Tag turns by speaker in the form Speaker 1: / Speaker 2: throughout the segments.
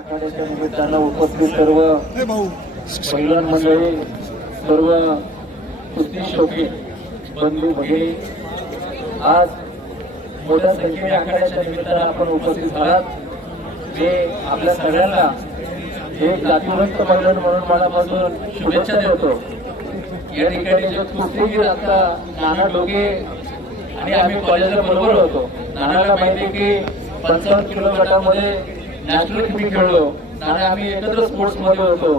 Speaker 1: आठवड्याच्या निमित्तानं उपस्थित सर्व महिला मंडळी सर्व कुस्ती शौकी बंधू भगिनी आज मोठ्या संख्येने आठवड्याच्या निमित्तानं आपण उपस्थित झालात जे आपल्या सगळ्यांना एक जातीवंत महिला म्हणून मनापासून शुभेच्छा देतो. या ठिकाणी जो कुस्तीगीर आता नाना डोके आणि आम्ही कॉलेजला बरोबर होतो. नानाला माहिती की पंचावन्न किलो गटामध्ये नॅशनल मी खेळलो. नाना आम्ही एकत्र स्पोर्ट्समध्ये होतो.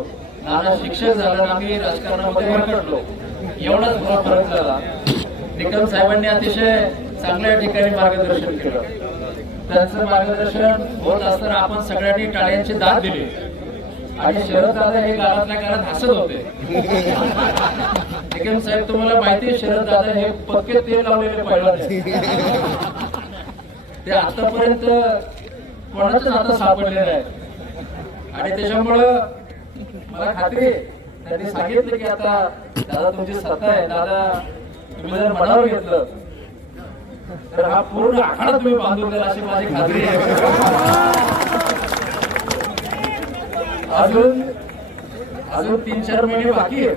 Speaker 1: नाना शिक्षक झाला आम्ही राजकारणामध्ये भरकटलो एवढाच मोठा फरक झाला. निकम साहेबांनी अतिशय चांगल्या ठिकाणी मार्गदर्शन केलं. त्यांचं मार्गदर्शन होत असताना आपण सगळ्यांनी टाळ्यांची दाद दिली. आणि शरद दादा हे गावातल्या गावात हसत होते. निकम साहेब तुम्हाला माहिती शरद दादा हे पक्के तेल लावलेले पहिला ते आतापर्यंत कोणाच्याच हातात सापडलेलं आहे? आणि त्याच्यामुळं मला खात्री त्यांनी सांगितलं की आता दादा तुमची सत्ता आहे. दादा तुम्ही जर मनावर घेतलं तर हा पूर्ण आखाडा तुम्ही बांधून द्याल अशी माझी खात्री आहे. अजून अजून तीन चार महिने बाकी आहे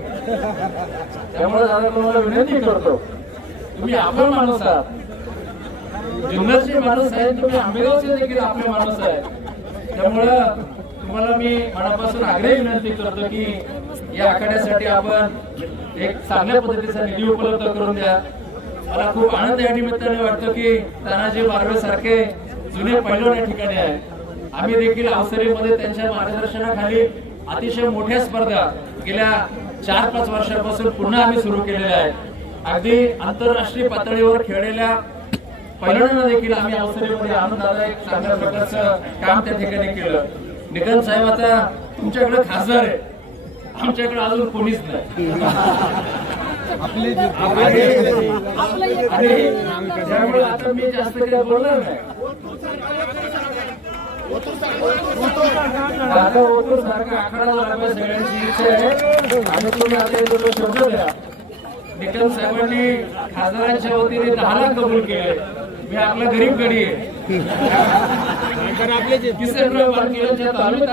Speaker 1: त्यामुळे दादा तुम्हाला विनंती करतो तुम्ही आपण माणूस आहात. जुन्नरचे माणूस आहे तुम्ही आंबेगावचे देखील आपले माणूस आहे त्यामुळं तुम्हाला मी मनापासून आग्रही विनंती करतो की या आखाड्यासाठी आपण एक चांगल्या पद्धतीचा निधी उपलब्ध करून द्या. मला खूप आनंद या निमित्ताने वाटतो की तानाजी मार्वे सारखे जुने पैलवान या ठिकाणी आहे आम्ही देखील अवसरीमध्ये त्यांच्या मार्गदर्शनाखाली अतिशय मोठ्या स्पर्धा गेल्या चार पाच वर्षापासून पुन्हा आम्ही सुरू केलेल्या आहेत. अगदी आंतरराष्ट्रीय पातळीवर खेळलेल्या पहिल्यांदा देखील आम्ही दादा एक चांगल्या प्रकारचं काम त्या ठिकाणी केलं. निकम साहेब आता तुमच्याकडे खासदार आहे. आमच्याकडे अजून कोणीच नाही. त्यामुळे आता मी जास्त काही बोलणार नाही. दादा ओतूर सारखा आखाडा लावायला सगळ्यांची इच्छा आहे. आणि तुम्ही आता दोन शब्द द्या. निकम साहेबांनी खासदारांच्या वतीने दहा लाख कबूल केले. मी आपला गरीब गडी आहे.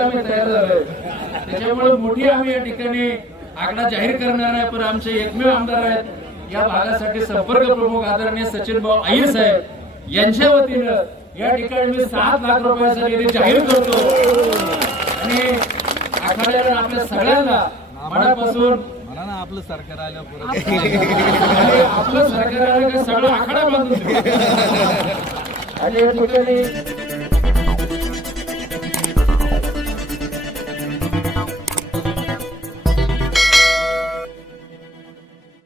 Speaker 1: आम्ही तयार झालंय त्याच्यामुळे मोठी आम्ही या ठिकाणी आकडा जाहीर करणार आहे पण आमचे एकमेव आमदार आहेत. या भागासाठी संपर्क प्रमुख आदरणीय सचिन भाऊ अय्यर साहेब यांच्या वतीनं या ठिकाणी मी सात लाख रुपयाचा निधी जाहीर करतो. आणि आखाड्याला आपल्या सगळ्यांना मनापासून
Speaker 2: म्हणा ना आपलं सरकार आलं
Speaker 1: आपलं सरकार आलं का सगळं आखाडा बांधून. आणि या ठिकाणी